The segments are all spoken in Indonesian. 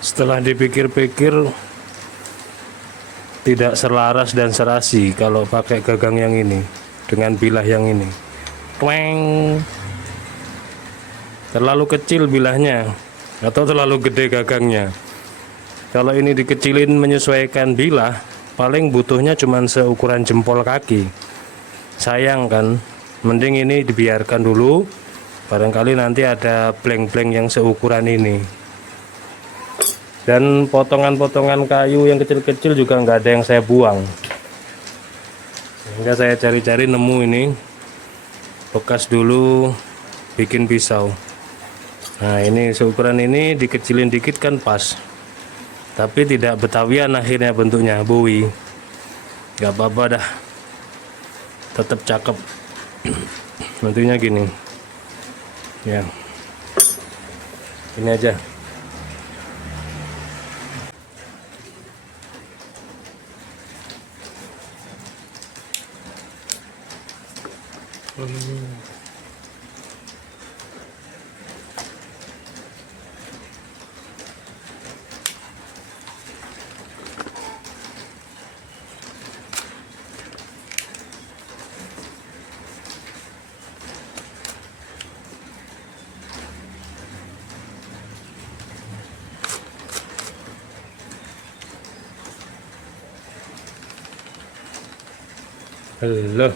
Setelah dipikir-pikir tidak selaras dan serasi kalau pakai gagang yang ini dengan bilah yang ini. Tweng. Terlalu kecil bilahnya atau terlalu gede gagangnya. Kalau ini dikecilin menyesuaikan bilah, paling butuhnya cuma seukuran jempol kaki. Sayang kan, mending ini dibiarkan dulu, barangkali nanti ada blank-blank yang seukuran ini. Dan potongan-potongan kayu yang kecil-kecil juga nggak ada yang saya buang, sehingga saya cari-cari nemu ini bekas dulu bikin pisau. Nah ini seukuran ini dikecilin dikit kan pas, tapi tidak betawian akhirnya bentuknya Bowie. Gak apa-apa dah, tetap cakep. Bentuknya gini ya, ini aja. Halo.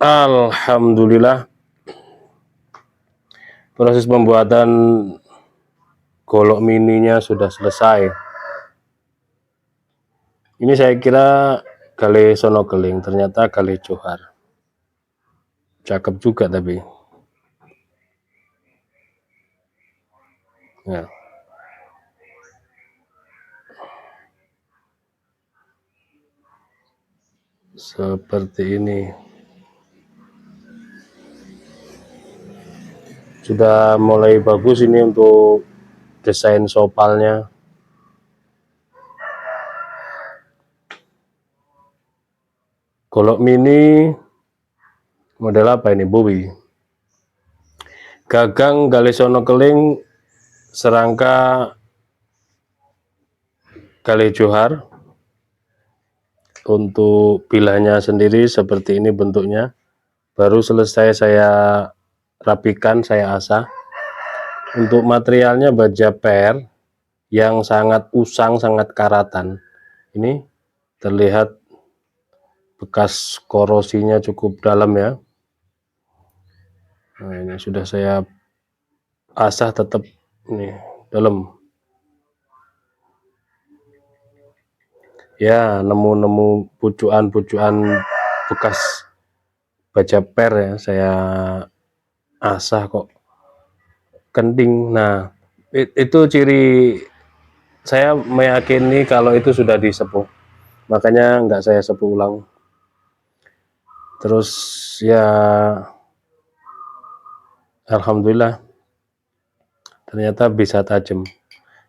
Alhamdulillah, proses pembuatan golok mininya sudah selesai. Ini saya kira gale sono keling, ternyata gale johar. Cakep juga tapi. Ya. Seperti ini. Sudah mulai bagus ini untuk desain sopalnya. Golok mini model apa ini, Bowie? Gagang gale sono keling serangka gale johar. Untuk bilahnya sendiri seperti ini bentuknya. Baru selesai saya rapikan, saya asah. Untuk materialnya baja per yang sangat usang, sangat karatan. Ini terlihat bekas korosinya cukup dalam ya. Nah, ini sudah saya asah tetap ini dalam. Ya, nemu-nemu pucuan-pucuan bekas baja per ya, saya asah kok kenting. Nah, itu ciri saya meyakini kalau itu sudah disepuh, makanya nggak saya sepuh ulang. Terus ya alhamdulillah ternyata bisa tajam.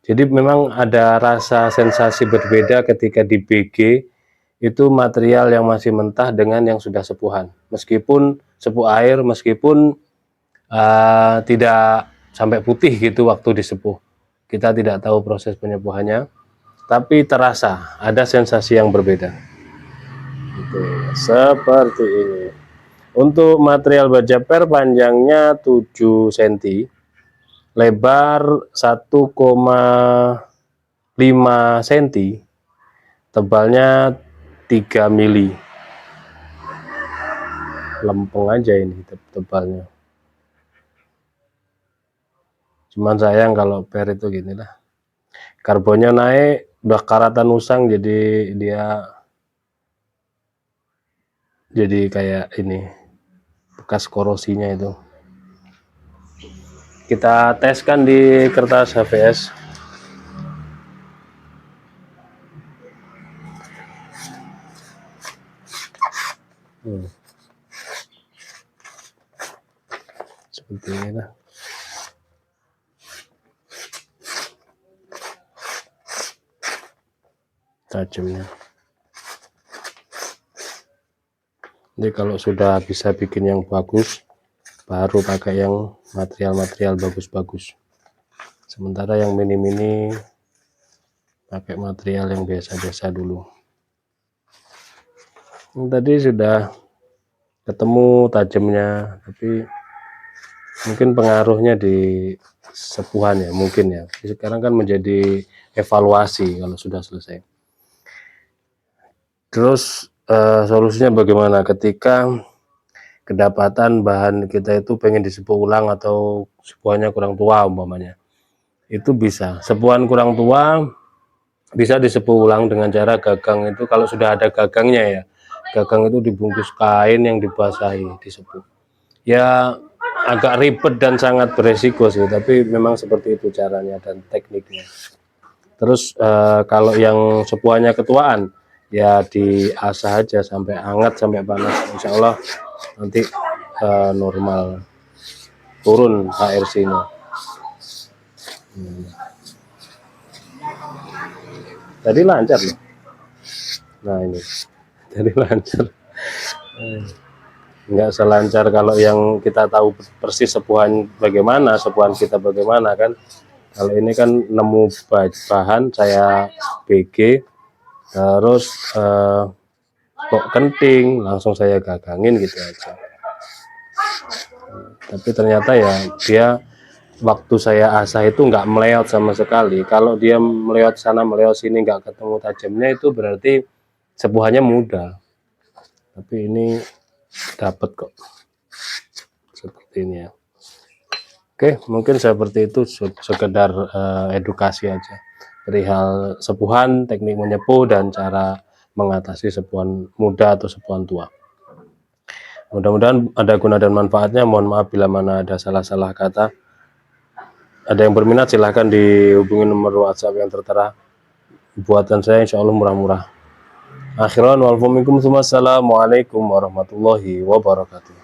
Jadi memang ada rasa sensasi berbeda ketika di BG itu material yang masih mentah dengan yang sudah sepuhan. Meskipun sepuh air, meskipun tidak sampai putih gitu waktu disepuh. Kita tidak tahu proses penyepuhannya, tapi terasa ada sensasi yang berbeda. Oke, seperti ini. Untuk material baja per panjangnya 7 cm, lebar 1,5 cm, tebalnya 3 mili. Lempeng aja ini tebalnya. Cuman sayang kalau per itu gini lah. Karbonnya naik, udah karatan usang, jadi dia kayak ini bekas korosinya itu. Kita teskan di kertas HVS. Seperti ini lah. Tajamnya. Jadi kalau sudah bisa bikin yang bagus, baru pakai yang material-material bagus-bagus. Sementara yang mini-mini pakai material yang biasa-biasa dulu. Tadi sudah ketemu tajamnya, tapi mungkin pengaruhnya di sepuhan ya, mungkin ya. Sekarang kan menjadi evaluasi kalau sudah selesai. Terus solusinya bagaimana ketika kedapatan bahan kita itu pengen disepuh ulang atau sepuhannya kurang tua umpamanya? Itu bisa, sepuhan kurang tua bisa disepuh ulang dengan cara gagang itu, kalau sudah ada gagangnya ya, gagang itu dibungkus kain yang dibasahi, disepuh. Ya agak ribet dan sangat beresiko sih, tapi memang seperti itu caranya dan tekniknya. Terus kalau yang sepuhannya ketuaan, ya diasah aja sampai hangat, sampai panas, insya Allah nanti normal, turun HRC-nya. Tadi lancar loh. Nah ini, tadi lancar. Nggak selancar kalau yang kita tahu persis sepuhan bagaimana, sepuhan kita bagaimana kan. Kalau ini kan nemu bahan, saya BG, terus kok kenting, langsung saya gagangin gitu aja. Tapi ternyata ya dia waktu saya asah itu nggak meleot sama sekali. Kalau dia meleot sana meleot sini nggak ketemu tajamnya, itu berarti sepuhannya mudah. Tapi ini dapat kok seperti ini ya. Oke, mungkin seperti itu, sekedar edukasi aja perihal sepuhan, teknik menyepuh, dan cara mengatasi sepuhan muda atau sepuhan tua. Mudah-mudahan ada guna dan manfaatnya. Mohon maaf bila mana ada salah-salah kata. Ada yang berminat silahkan dihubungi nomor WhatsApp yang tertera. Buatan saya insya Allah murah-murah. Akhiran wal assalamualaikum warahmatullahi wabarakatuh.